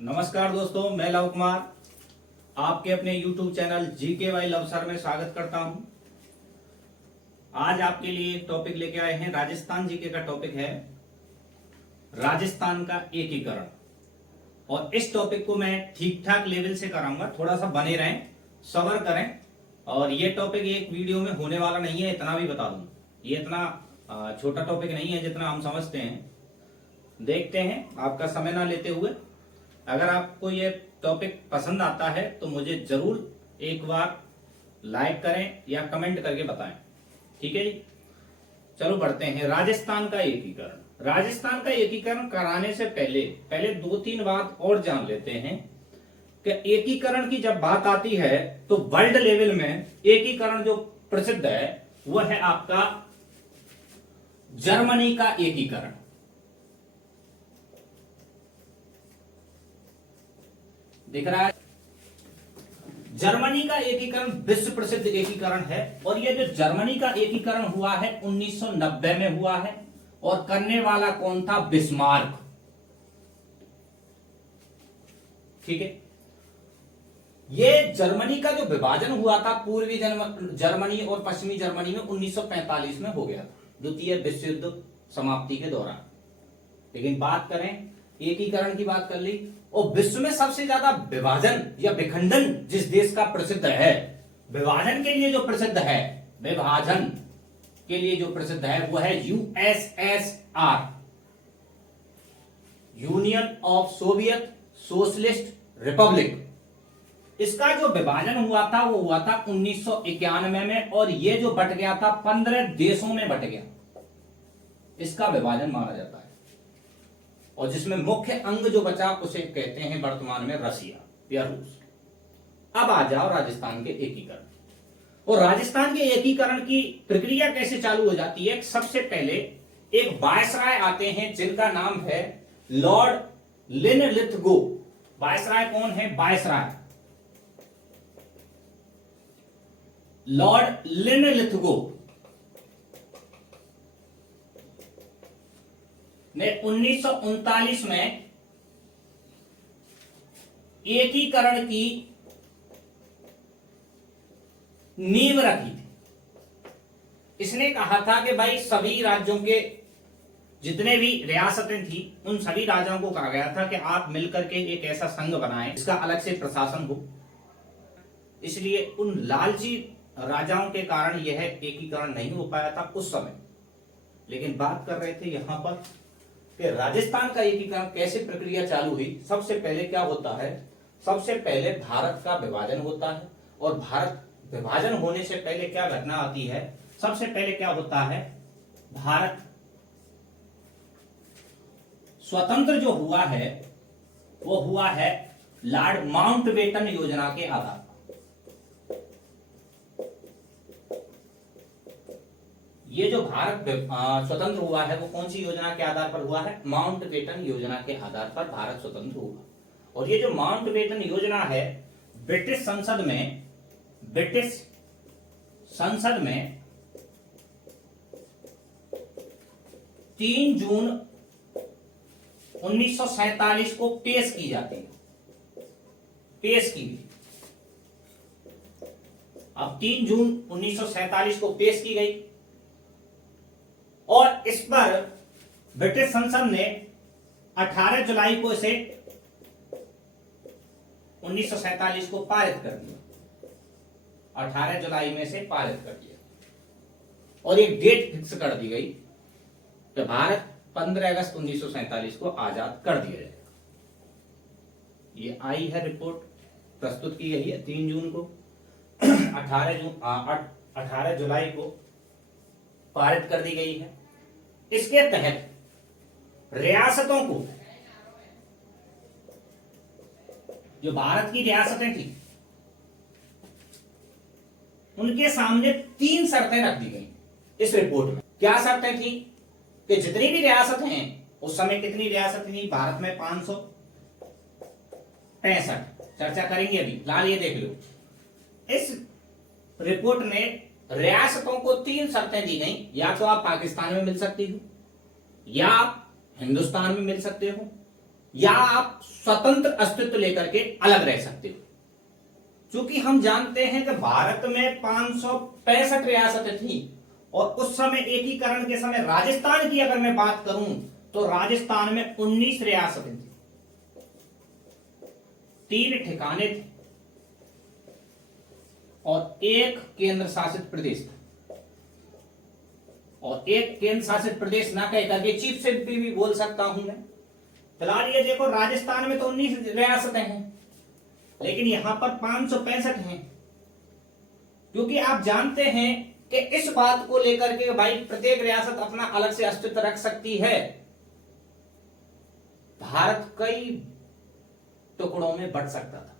नमस्कार दोस्तों, मैं लव कुमार आपके अपने YouTube channel GKY love sir में स्वागत करता हूं। आज आपके लिए एक टॉपिक लेके आए हैं। राजस्थान जीके का टॉपिक है राजस्थान का एकीकरण। और इस टॉपिक को मैं ठीक ठाक लेवल से कराऊंगा, थोड़ा सा बने रहें, सब्र करें। और ये टॉपिक एक वीडियो में होने वाला नहीं है, इतना भी बता दूं। ये इतना छोटा टॉपिक नहीं है जितना हम समझते हैं। देखते हैं, आपका समय ना लेते हुए। अगर आपको ये टॉपिक पसंद आता है तो मुझे जरूर एक बार लाइक करें या कमेंट करके बताएं, ठीक है जी। चलो बढ़ते हैं। राजस्थान का एकीकरण। राजस्थान का एकीकरण कराने से पहले दो तीन बात और जान लेते हैं कि एकीकरण की जब बात आती है तो वर्ल्ड लेवल में एकीकरण जो प्रसिद्ध है वह है आपका जर्मनी का एकीकरण। दिख रहा है, जर्मनी का एकीकरण विश्व प्रसिद्ध एकीकरण है। और यह जो जर्मनी का एकीकरण हुआ है 1990 में हुआ है। और करने वाला कौन था? बिस्मार्क, ठीक है। ये जर्मनी का जो विभाजन हुआ था पूर्वी जर्मनी और पश्चिमी जर्मनी में 1945 में हो गया था, द्वितीय विश्व युद्ध समाप्ति के दौरान। लेकिन बात करें एकीकरण की, बात कर ली। और विश्व में सबसे ज्यादा विभाजन या विखंडन जिस देश का प्रसिद्ध है, विभाजन के लिए जो प्रसिद्ध है, विभाजन के लिए जो प्रसिद्ध है वो है USSR, union of Soviet socialist Republic. इसका जो विभाजन हुआ था वो हुआ था 1991 में। और ये जो बट गया था 15 देशों में बट गया, इसका विभाजन माना जाता है। और जिसमें मुख्य अंग जो बचा उसे कहते हैं वर्तमान में रसिया या रूस। अब आ जाओ राजस्थान के एकीकरण। और राजस्थान के एकीकरण की प्रक्रिया कैसे चालू हो जाती है? सबसे पहले एक वायसराय आते हैं जिनका नाम है लॉर्ड लिनलिथगो। वायसराय कौन है? वायसराय लॉर्ड लिनलिथगो ने 1939 में एकीकरण की नींव रखी थी। इसने कहा था कि भाई सभी राज्यों के जितने भी रियासतें थी उन सभी राज्यों को कहा गया था कि आप मिलकर के एक ऐसा संघ बनाएं जिसका अलग से प्रशासन हो। इसलिए उन लालची राजाओं के कारण यह एकीकरण नहीं हो पाया था उस समय। लेकिन बात कर रहे थे यहां पर कि राजस्थान का एकीकरण कैसे प्रक्रिया चालू हुई। सबसे पहले क्या होता है? सबसे पहले भारत का विभाजन होता है। और भारत विभाजन होने से पहले क्या घटना आती है? सबसे पहले क्या होता है? भारत स्वतंत्र जो हुआ है वो हुआ है लॉर्ड माउंटबेटन योजना के आधार पर। ये जो भारत स्वतंत्र हुआ है वो कौन सी योजना के आधार पर हुआ है? माउंटबेटन योजना के आधार पर भारत स्वतंत्र हुआ। और ये जो माउंटबेटन योजना है ब्रिटिश संसद में 3 जून 1947 को पेश की जाती है, पेश की गई। अब 3 जून 1947 को पेश की गई और इस पर ब्रिटिश संसद ने 18 जुलाई को इसे 1947 को पारित कर दिया। 18 जुलाई में से पारित कर दिया। और एक डेट फिक्स कर दी गई कि भारत 15 अगस्त 1947 को आजाद कर दिया जाएगा। ये आई है रिपोर्ट, प्रस्तुत की गई है 3 जून को। 18 जुलाई को पारित कर दी गई है। इसके तहत रियासतों को, जो भारत की रियासतें थी, उनके सामने 3 शर्तें रख दी गई इस रिपोर्ट में। क्या शर्तें थी? कि जितनी भी रियासतें हैं, उस समय कितनी रियासतें थी भारत में? 565। चर्चा करेंगे अभी, फिलहाल ये देख लो। इस रिपोर्ट में रियासतों को 3 शर्तें दी गई। या तो आप पाकिस्तान में मिल सकती हो, या आप हिंदुस्तान में मिल सकते हो, या आप स्वतंत्र अस्तित्व लेकर के अलग रह सकते हो। क्योंकि हम जानते हैं कि भारत में 565 रियासतें थी और उस समय एकीकरण के समय राजस्थान की अगर मैं बात करूं तो राजस्थान में 19 रियासतें थी, 3 ठिकाने थे और एक केंद्र शासित प्रदेश था। और एक केंद्र शासित प्रदेश ना कह करके चीफ से भी बोल सकता हूं मैं। फिलहाल ये देखो, राजस्थान में तो 19 रियासतें हैं लेकिन यहां पर 565 हैं। क्योंकि आप जानते हैं कि इस बात को लेकर के भाई प्रत्येक रियासत अपना अलग से अस्तित्व रख सकती है। भारत कई टुकड़ों में बंट सकता था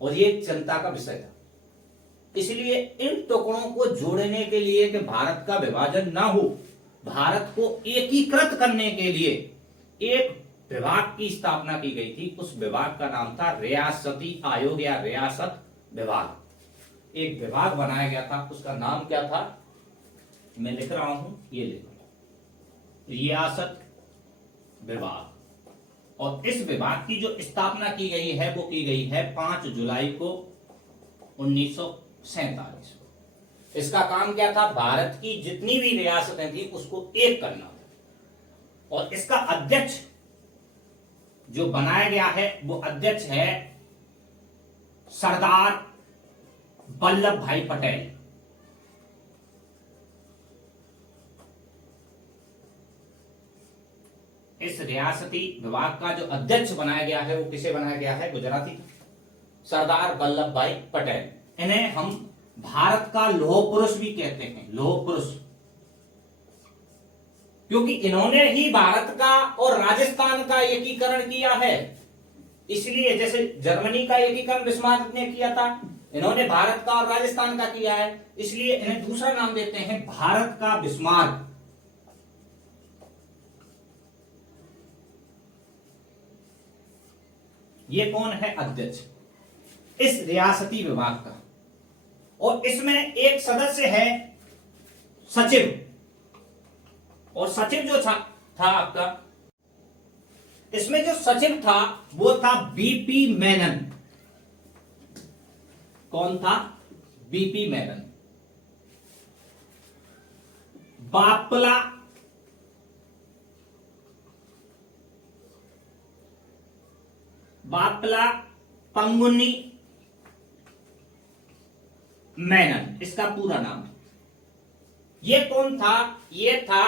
और ये चिंता का विषय था। इसलिए इन टुकड़ों को जोड़ने के लिए कि भारत का विभाजन ना हो, भारत को एकीकृत करने के लिए एक विभाग की स्थापना की गई थी। उस विभाग का नाम था रियासती आयोग या रियासत विभाग। एक विभाग बनाया गया था, उसका नाम क्या था, मैं लिख रहा हूं, ये लिखो, रियासत विभाग। और इस विभाग की जो स्थापना की गई है वो की गई है 5 जुलाई को 1947 को। इसका काम क्या था, भारत की जितनी भी रियासतें थी उसको एक करना था। और इसका अध्यक्ष जो बनाया गया है वो अध्यक्ष है सरदार वल्लभ भाई पटेल। इस रियासती विभाग का जो अध्यक्ष बनाया गया है वो किसे बनाया गया है, गुजराती सरदार वल्लभ भाई पटेल। इन्हें हम भारत का लौह पुरुष भी कहते हैं, लौह पुरुष, क्योंकि इन्होंने ही भारत का और राजस्थान का एकीकरण किया है। इसलिए जैसे जर्मनी का एकीकरण बिस्मार्क ने किया था, इन्होंने भारत का और राजस्थान का किया है, इसलिए इन्हें दूसरा नाम देते हैं भारत का बिस्मार्क। ये कौन है, अध्यक्ष इस रियासती विभाग का। और इसमें एक सदस्य है सचिव, और सचिव जो था आपका, इसमें जो सचिव था वो था बीपी मेनन। कौन था, बीपी मेनन। बापला पंगुनी मेनन, इसका पूरा नाम। ये कौन था, ये था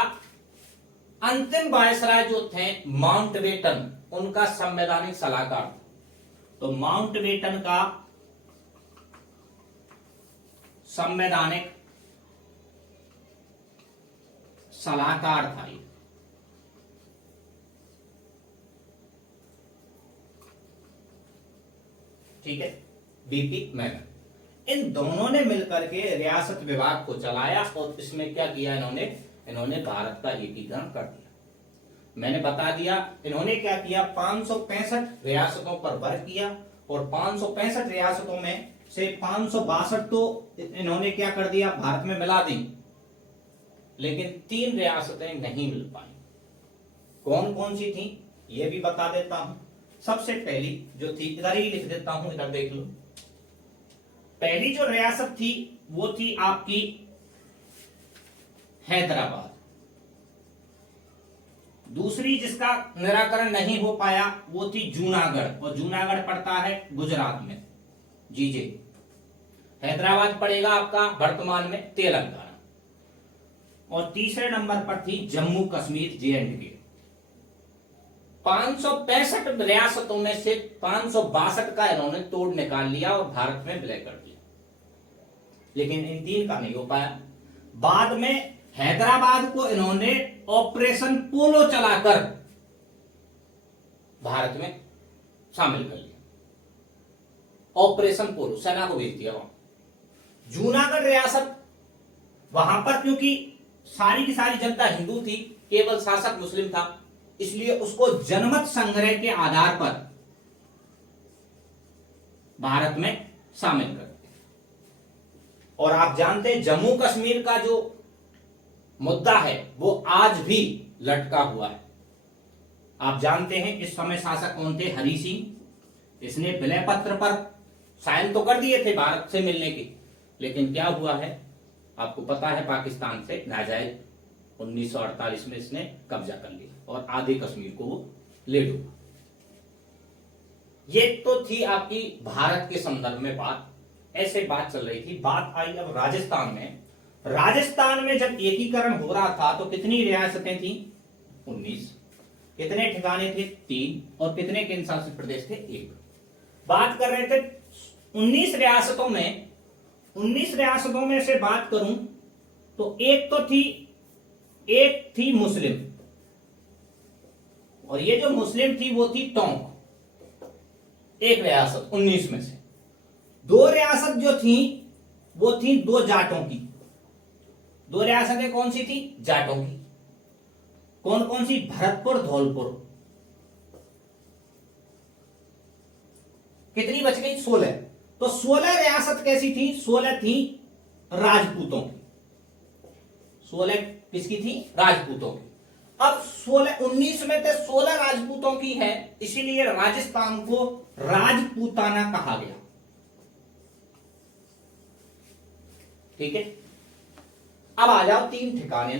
अंतिम वायसराय जो थे माउंटबेटन, उनका संवैधानिक सलाहकार। तो माउंटबेटन का संवैधानिक सलाहकार था ये। ठीक है, बीपी मेनन। इन दोनों ने मिलकर के रियासत विभाग को चलाया और इसमें क्या किया इन्होंने भारत का एकीकरण कर दिया। मैंने बता दिया इन्होंने क्या किया, 565 रियासतों पर वर्ग किया और 565 रियासतों में से 562 तो इन्होंने क्या कर दिया, भारत में मिला दी। लेकिन 3 रियासतें नहीं मिल पाई। कौन कौन सी थी ये भी बता देता हूं। सबसे पहली जो थी, इधर ही लिख देता हूं, इधर देख लो। पहली जो रियासत थी वो थी आपकी हैदराबाद। दूसरी जिसका निराकरण नहीं हो पाया वो थी जूनागढ़, और जूनागढ़ पड़ता है गुजरात में, जीजे। हैदराबाद पड़ेगा आपका वर्तमान में तेलंगाना। और तीसरे नंबर पर थी जम्मू कश्मीर, JNK। 565 रियासतों में से 562 का इन्होंने तोड़ निकाल लिया और भारत में विलय कर दिया, लेकिन इन 3 का नहीं हो पाया। बाद में हैदराबाद को इन्होंने ऑपरेशन पोलो चलाकर भारत में शामिल कर लिया। ऑपरेशन पोलो, सेना को भेज दिया वहां। जूनागढ़ रियासत, वहां पर क्योंकि सारी की सारी जनता हिंदू थी, केवल शासक मुस्लिम था, इसलिए उसको जनमत संग्रह के आधार पर भारत में शामिल कर दिया। और आप जानते हैं जम्मू कश्मीर का जो मुद्दा है वो आज भी लटका हुआ है। आप जानते हैं इस समय शासक कौन थे? हरि सिंह। इसने विलय पत्र पर साइन तो कर दिए थे भारत से मिलने के, लेकिन क्या हुआ है आपको पता है, पाकिस्तान से नाजायज 1948 में इसने कब्जा कर लिया और आधे कश्मीर को वो ले डूबा। ये तो थी आपकी भारत के संदर्भ में बात, ऐसे बात चल रही थी। बात आई अब राजस्थान में। राजस्थान में जब एकीकरण हो रहा था तो कितनी रियासतें थी? 19। कितने ठिकाने थे? 3। और कितने केंद्र शासित प्रदेश थे? 1। बात कर रहे थे 19 रियासतों में। 19 रियासतों में से बात करूं तो एक थी मुस्लिम, और ये जो मुस्लिम थी वो थी टोंक, एक रियासत 19 में से। 2 रियासत जो थी वो थी 2 जाटों की। 2 रियासतें कौन सी थी? जाटों की। कौन कौन सी? भरतपुर, धौलपुर। कितनी बच गई? 16। तो 16 रियासत कैसी थी? 16 थी राजपूतों की। 16 किसकी थी? राजपूतों की। अब 19 में से 16 राजपूतों की है, इसीलिए राजस्थान को राजपूताना कहा गया। ठीक है, अब आ जाओ 3 ठिकाने।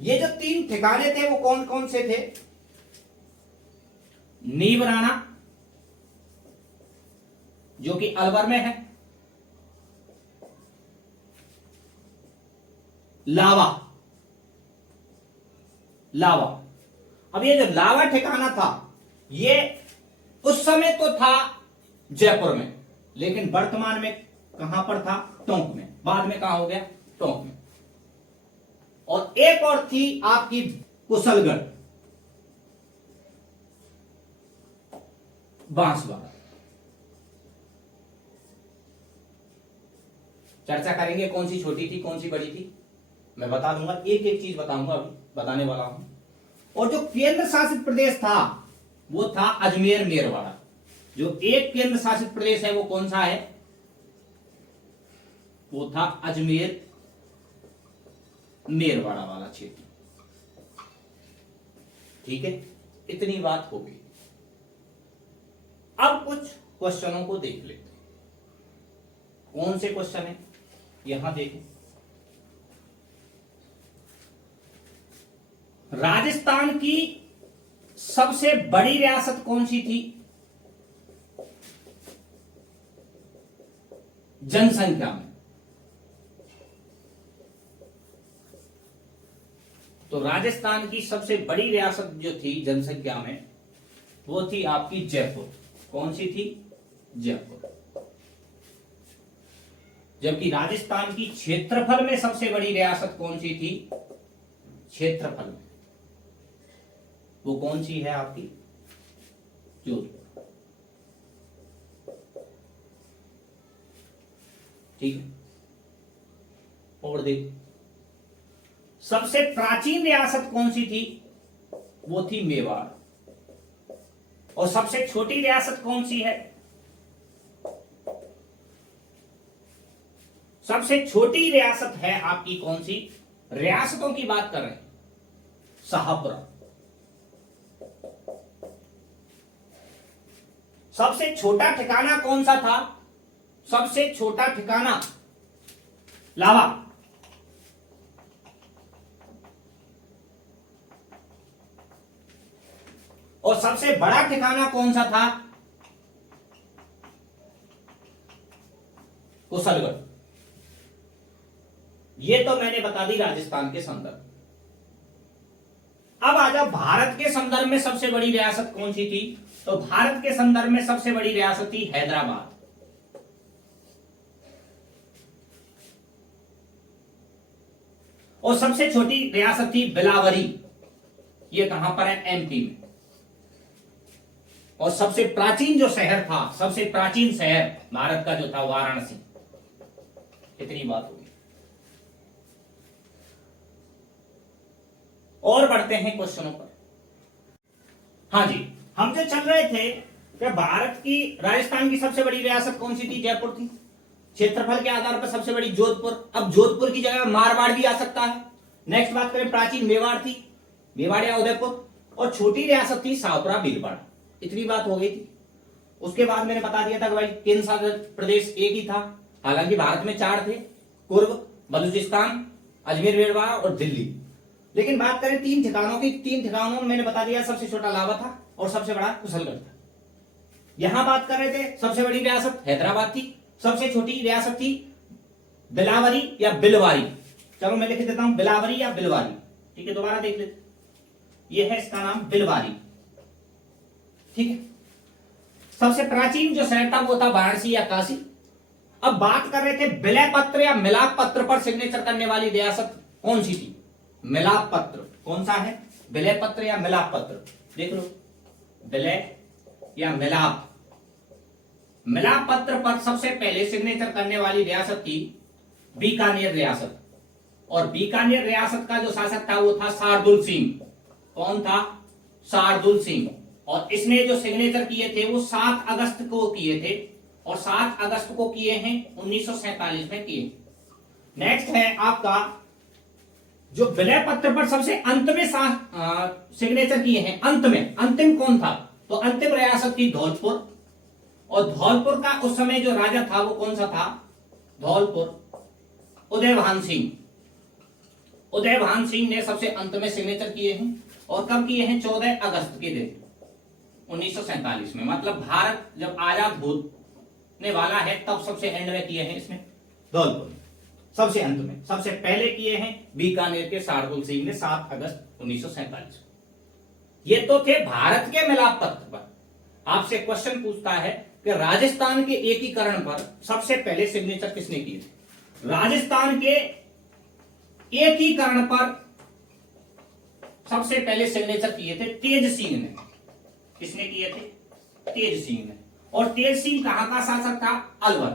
ये जो 3 ठिकाने थे वो कौन कौन से थे? नीवराना, जो कि अलवर में है, लावा। अब ये जो लावा ठिकाना था ये उस समय तो था जयपुर में, लेकिन वर्तमान में कहां पर था? टोंक में। बाद में कहां हो गया? टोंक में। और एक और थी आपकी कुशलगढ़, बांसवाड़ा। चर्चा करेंगे कौन सी छोटी थी कौन सी बड़ी थी, मैं बता दूंगा, एक एक चीज बताऊंगा, अभी बताने वाला हूं। और जो केंद्र शासित प्रदेश था वो था अजमेर मेरवाड़ा। जो एक केंद्र शासित प्रदेश है वो कौन सा है? वो था अजमेर मेरवाड़ा वाला क्षेत्र। ठीक है, इतनी बात हो गई। अब कुछ क्वेश्चनों को देख लेते हैं। कौन से क्वेश्चन है यहां देखें। राजस्थान की सबसे बड़ी रियासत कौन सी थी जनसंख्या में? तो राजस्थान की सबसे बड़ी रियासत जो थी जनसंख्या में वो थी आपकी जयपुर। कौन सी थी? जयपुर। जबकि राजस्थान की क्षेत्रफल में सबसे बड़ी रियासत कौन सी थी? क्षेत्रफल में वो कौन सी है आपकी? जोधपुर। ठीक है, और देख, सबसे प्राचीन रियासत कौन सी थी? वो थी मेवाड़। और सबसे छोटी रियासत कौन सी है? सबसे छोटी रियासत है आपकी कौन सी? रियासतों की बात कर रहे हैं, शाहपुरा। सबसे छोटा ठिकाना कौन सा था? सबसे छोटा ठिकाना लावा। और सबसे बड़ा ठिकाना कौन सा था? कुशलगढ़। ये तो मैंने बता दी राजस्थान के संदर्भ। अब आ जाओ भारत के संदर्भ में सबसे बड़ी रियासत कौन सी थी? तो भारत के संदर्भ में सबसे बड़ी रियासत थी हैदराबाद। और सबसे छोटी रियासत थी बिलावरी। ये कहां पर है? एमपी में। और सबसे प्राचीन जो शहर था, सबसे प्राचीन शहर भारत का जो था वाराणसी। इतनी बात होगी। और बढ़ते हैं क्वेश्चनों पर। हाँ जी, हम जो चल रहे थे कि भारत की, राजस्थान की सबसे बड़ी रियासत कौन सी थी? जयपुर थी। क्षेत्रफल के आधार पर सबसे बड़ी जोधपुर। अब जोधपुर की जगह मारवाड़ भी आ सकता है। नेक्स्ट बात करें, प्राचीन मेवाड़ थी, मेवाड़ या उदयपुर। और छोटी रियासत थी शाहपुरा भीलवाड़ा। इतनी बात हो गई थी। उसके बाद मैंने बता दिया था कि भाई केंद्र शासित प्रदेश एक ही था, हालांकि भारत में 4 थे, कुर्ग, बलूचिस्तान, अजमेर बेड़वाड़ा और दिल्ली। लेकिन बात करें 3 ठिकानों की, 3 ठिकानों में मैंने बता दिया सबसे छोटा लावा था और सबसे बड़ा कुशलगढ़ था। यहां बात कर रहे थे सबसे बड़ी रियासत हैदराबाद थी, सबसे छोटी रियासत थी बिलावरी या बिलवारी। चलो मैं लिख देता हूं बिलावरी या बिलवारी, ठीक है, दोबारा देख लेते। यह है इसका नाम बिलवारी, ठीक है। सबसे प्राचीन जो शहर था वो था वाराणसी या काशी। अब बात कर रहे थे विलय पत्र या मिलाप पत्र पर सिग्नेचर करने वाली रियासत कौन सी थी? मिलाप पत्र। कौन सा है? विलय पत्र या मिलाप पत्र। देख लो, विलय या मिलाप। मिलाप पत्र पर सबसे पहले सिग्नेचर करने वाली रियासत थी बीकानेर रियासत, और बीकानेर रियासत का जो शासक था वो था शार्दुल सिंह। कौन था? शार्दुल सिंह। और इसने जो सिग्नेचर किए थे वो 7 अगस्त को किए थे, और 7 अगस्त को किए हैं 1947 में किए। नेक्स्ट है आपका जो विलय पत्र पर सबसे अंत में सिग्नेचर किए हैं, अंत में, अंतिम कौन था? तो अंतिम रियासत थी धौलपुर, और धौलपुर का उस समय जो राजा था वो कौन सा था? धौलपुर उदयभान सिंह। उदयभान सिंह ने सबसे अंत में सिग्नेचर किए हैं, और कब किए हैं? 14 अगस्त के दिन 1947 में। मतलब भारत जब आजाद होने वाला है तब सबसे एंड में किए हैं इसने धौलपुर में, सबसे अंत में। सबसे पहले किए हैं बीकानेर के शार्दुल सिंह ने 7 अगस्त 1947 को। ये तो थे भारत के मिलाप पत्र पर। आपसे क्वेश्चन पूछता है कि राजस्थान के एकीकरण पर सबसे पहले सिग्नेचर किसने किए थे? राजस्थान के एकीकरण पर सबसे पहले सिग्नेचर किए थे तेज सिंह ने। किसने किए थे? तेज सिंह ने। और तेज सिंह कहां का शासक था? अलवर।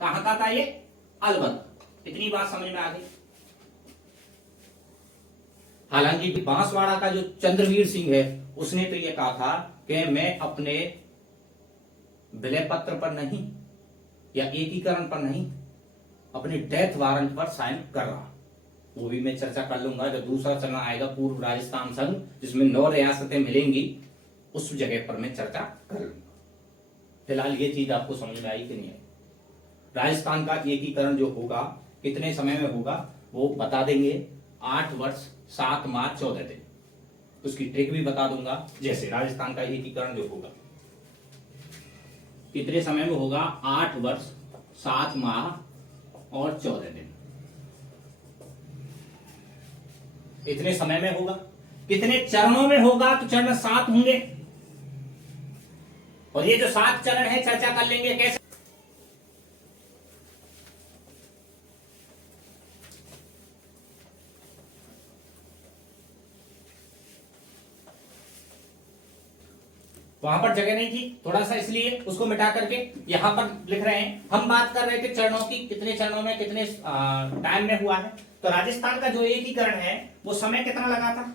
कहां का था ये? अलवर। इतनी बात समझ में आ गई। हालांकि बांसवाड़ा का जो चंद्रवीर सिंह है उसने तो ये कहा था कि मैं अपने विलय पत्र पर नहीं या एकीकरण पर नहीं, अपने डेथ वारंट पर साइन कर रहा। वो भी मैं चर्चा कर लूंगा जब दूसरा चरण आएगा, पूर्व राजस्थान संघ, जिसमें 9 रियासतें मिलेंगी, उस जगह पर मैं चर्चा कर लूंगा। फिलहाल ये चीज आपको समझ में आई कि नहीं आई? राजस्थान का एकीकरण जो होगा कितने समय में होगा वो बता देंगे। 8 वर्ष 7 माह 14 दिन। उसकी ट्रिक भी बता दूंगा। जैसे राजस्थान का एकीकरण जो होगा कितने समय में होगा? 8 वर्ष 7 माह और 14 दिन। इतने समय में होगा। कितने चरणों में होगा? तो चरण 7 होंगे। और ये जो 7 चरण है चर्चा कर लेंगे कैसे। वहां पर जगह नहीं थी थोड़ा सा, इसलिए उसको मिटा करके यहां पर लिख रहे हैं। हम बात कर रहे थे चरणों की, कितने चरणों में कितने टाइम में हुआ है। तो राजस्थान का जो एकीकरण है वो समय कितना लगा था?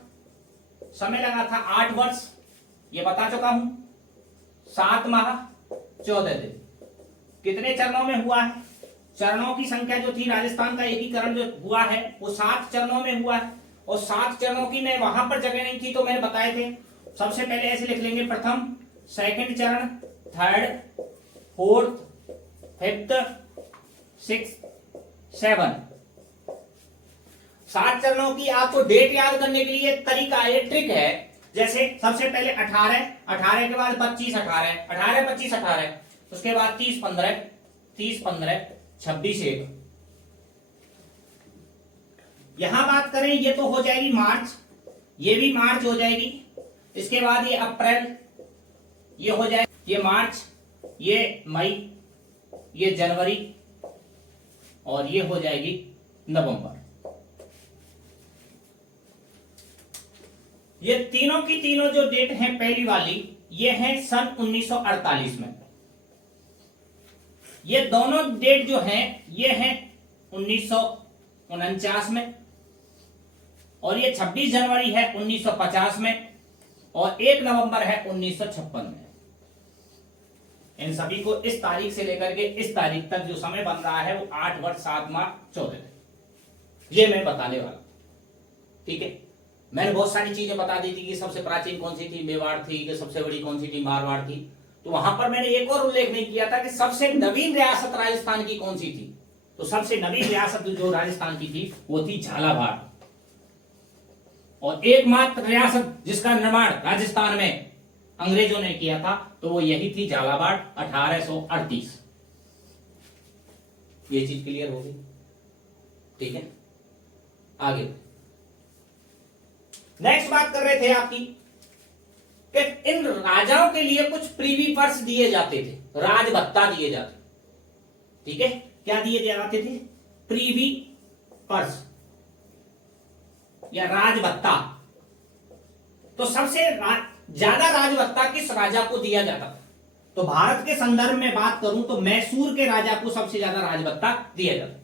समय लगा था 8 वर्ष, ये बता चुका हूं, 7 माह 14 दिन। कितने चरणों में हुआ है? चरणों की संख्या जो थी, राजस्थान का एकीकरण जो हुआ है वो 7 चरणों में हुआ है। और 7 चरणों की मैं वहां पर जगह नहीं थी तो मैंने बताए थे। सबसे पहले ऐसे लिख लेंगे, प्रथम, सेकंड चरण, थर्ड, फोर्थ, फिफ्थ, सिक्स्थ, 7। 7 चरणों की आपको डेट याद करने के लिए तरीका, ये ट्रिक है। जैसे सबसे पहले 18 के बाद 25, 18, 25, 18, उसके बाद 30, 15, 26, 1। यहां बात करें ये तो हो जाएगी मार्च, ये भी मार्च हो जाएगी। इसके बाद ये अप्रैल, ये हो जाए, ये मार्च, ये मई, ये जनवरी, और ये हो जाएगी नवंबर। ये तीनों की तीनों जो डेट है पहली वाली, ये है सन 1948 में। ये दोनों डेट जो है ये है 1949 में, और ये 26 जनवरी है 1950 में, और 1 नवंबर है 1956 में। इन सभी को इस तारीख से लेकर के इस तारीख तक जो समय बन रहा है वो 8 वर्ष 7 माह 14 दिन। ये मैं बताने वाला, ठीक है। मैंने बहुत सारी चीजें बता दी थी कि सबसे प्राचीन कौन सी थी, मेवाड़ थी, कि सबसे बड़ी कौन सी थी, मारवाड़ थी। तो वहां पर मैंने एक और उल्लेख नहीं किया था कि सबसे नवीन रियासत राजस्थान की कौन सी थी। तो सबसे नवीन रियासत जो राजस्थान की थी वो थी झालावाड़, और एकमात्र रियासत जिसका निर्माण राजस्थान में अंग्रेजों ने किया था तो वो यही थी झालावाड़ 1838। ये चीज क्लियर हो गई, ठीक है। आगे नेक्स्ट बात कर रहे थे आपकी कि इन राजाओं के लिए कुछ प्रीवी पर्स दिए जाते थे, राजभत्ता दिए जाते, ठीक है। क्या दिए जाते थे? प्रीवी पर्स या राजभत्ता। तो सबसे ज्यादा राजभत्ता किस राजा को दिया जाता था? तो भारत के संदर्भ में बात करूं तो मैसूर के राजा को सबसे ज्यादा राजभत्ता दिया जाता।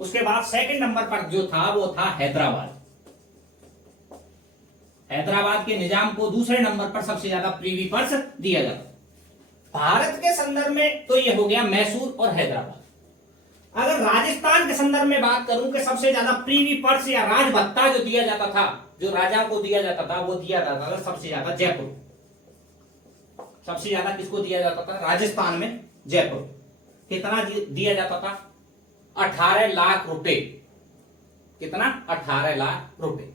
उसके बाद सेकंड नंबर पर जो था वो था हैदराबाद। हैदराबाद के निजाम को दूसरे नंबर पर सबसे ज्यादा प्रीवी पर्स दिया जाता। भारत के संदर्भ में तो ये हो गया मैसूर और हैदराबाद। अगर राजस्थान के संदर्भ में बात करूं कि सबसे ज्यादा प्रीवी पर्स या राजभत्ता जो दिया जाता था, जो राजा को दिया जाता था, वो दिया जाता था सबसे ज्यादा जयपुर। सबसे ज्यादा किसको दिया जाता था? राजस्थान में जयपुर। कितना दिया जाता था? 18 लाख रुपए। कितना? 18 लाख रुपए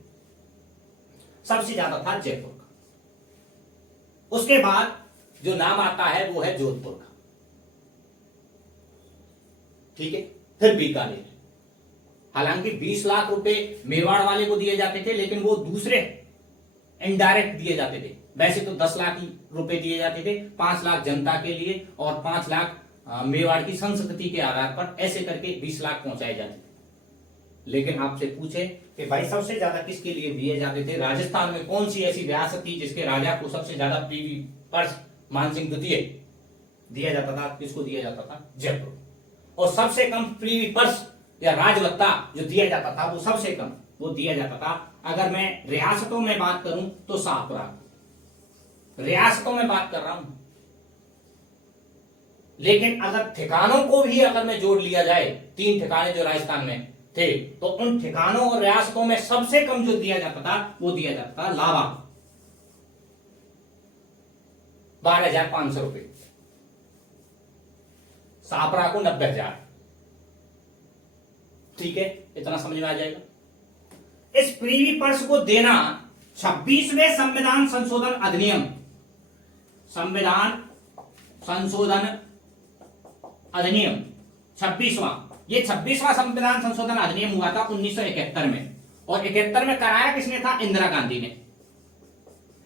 सबसे ज्यादा था जयपुर का। उसके बाद जो नाम आता है वो है जोधपुर का, ठीक है। फिर बीकानेर। हालांकि 20 लाख रुपए मेवाड़ वाले को दिए जाते थे, लेकिन वो दूसरे इनडायरेक्ट दिए जाते थे। वैसे तो 10 लाख रुपए दिए जाते थे, 5 लाख जनता के लिए और 5 लाख मेवाड़ की संस्कृति के आधार पर, ऐसे करके 20 लाख पहुंचाए जाते थे। लेकिन आपसे पूछे कि भाई सबसे ज्यादा किसके लिए दिए जाते थे? राजस्थान में कौन सी ऐसी रियासत थी जिसके राजा को सबसे ज्यादा प्रीवी पर्स मानसिंह द्वितीय दिया जाता था? किसको दिया जाता था? जयपुर। और सबसे कम प्रीवी पर्स या राजभत्ता जो दिया जाता था वो सबसे कम वो दिया जाता था, अगर मैं रियासतों में बात करूं तो शाहपुरा। रियासतों में बात कर रहा हूं, लेकिन अगर ठिकानों को भी अगर मैं जोड़ लिया जाए, 3 ठिकाने जो राजस्थान में थे, तो उन ठिकानों और रियासतों में सबसे कम जो दिया जाता था वो दिया जाता था लावा, 12,500 रुपए। शाहपुरा को 90,000। ठीक है, इतना समझ में आ जाएगा। इस प्रीवी पर्स को देना 26वें संविधान संशोधन अधिनियम, संविधान संशोधन अधिनियम 26वां, ये 26वां संविधान संशोधन अधिनियम हुआ था 1971 में। और 71 में कराया किसने था? इंदिरा गांधी ने।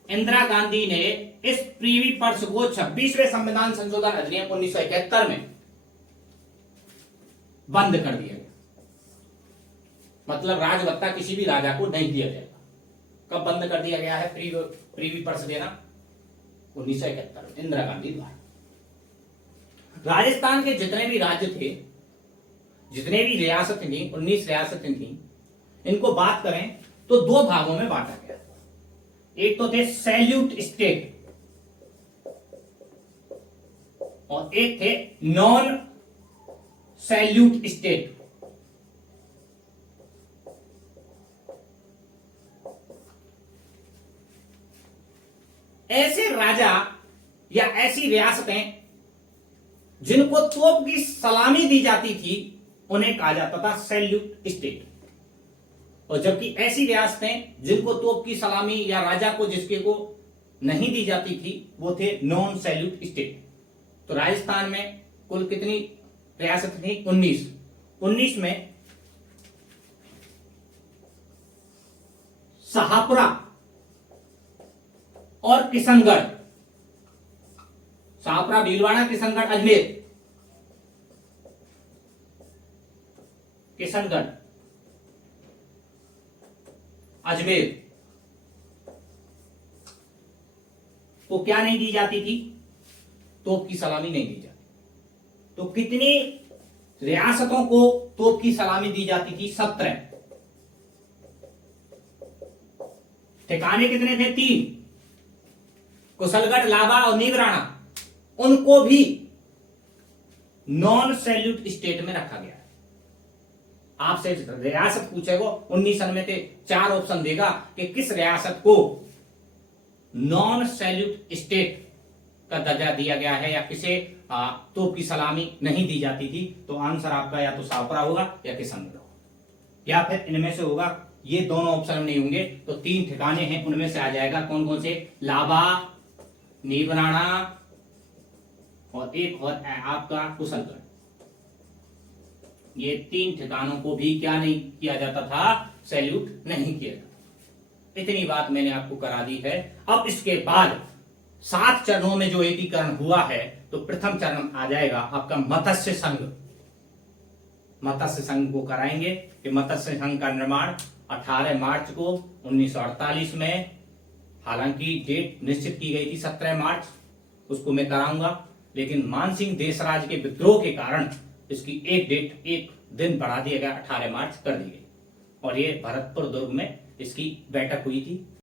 इंदिरा गांधी ने इस प्रीवी पर्स को 26वें संविधान संशोधन अधिनियम 1971 में बंद कर दिया गया। मतलब राजभत्ता किसी भी राजा को नहीं दिया जाएगा। कब बंद कर दिया गया है प्रीवी पर्स देना? 1971 इंदिरा गांधी द्वारा। राजस्थान के जितने भी राज्य थे, जितने भी रियासतें थी, 19 रियासतें थी, इनको बात करें तो 2 भागों में बांटा गया। एक तो थे सैल्यूट स्टेट और एक थे नॉन सैल्यूट स्टेट। ऐसे राजा या ऐसी रियासतें जिनको तोप की सलामी दी जाती थी उन्हें कहा जाता था सैल्यूट स्टेट। और जबकि ऐसी रियासतें जिनको तोप की सलामी या राजा को जिसके को नहीं दी जाती थी वो थे नॉन सैल्यूट स्टेट। तो राजस्थान में कुल कितनी रियासत थी? 19। 19 में शाहपुरा और किशनगढ़, शाहपुरा, भीलवाड़ा, किशनगढ़, अजमेर, किशनगढ़, अजमेर को क्या नहीं दी जाती थी? तोप की सलामी नहीं दी जाती। तो कितनी रियासतों को तोप की सलामी दी जाती थी? 17। ठिकाने कितने थे? 3, कुशलगढ़, लाभा और नीवराणा। उनको भी नॉन सैल्यूट स्टेट में रखा गया। आपसे रियासत पूछेगा 19 में ते 4 ऑप्शन देगा कि किस रियासत को नॉन सैल्यूट स्टेट का दर्जा दिया गया है या किसे तोप की सलामी नहीं दी जाती थी। तो आंसर आपका या तो सावपरा होगा या किशनगढ़ होगा, या फिर इनमें से होगा। ये दोनों ऑप्शन नहीं होंगे तो 3 ठिकाने हैं, उनमें से आ जाएगा कौन कौन से, लाबा, नीबराणा और एक और आपका कुशलगढ़। ये 3 ठिकानों को भी क्या नहीं किया जाता था, सैल्यूट नहीं किया जाता। इतनी बात मैंने आपको करा दी है। अब इसके बाद 7 चरणों में जो एकीकरण हुआ है, तो प्रथम चरण आ जाएगा आपका मत्स्य संघ। मत्स्य संघ को कराएंगे कि मत्स्य संघ का निर्माण 18 मार्च को 1948 में, हालांकि डेट निश्चित की गई थी 17 मार्च, उसको मैं कराऊंगा, लेकिन मानसिंह देशराज के विद्रोह के कारण इसकी एक दिन बढ़ा दिया गया, 18 मार्च कर दी गई। और ये भरतपुर दुर्ग में इसकी बैठक हुई थी।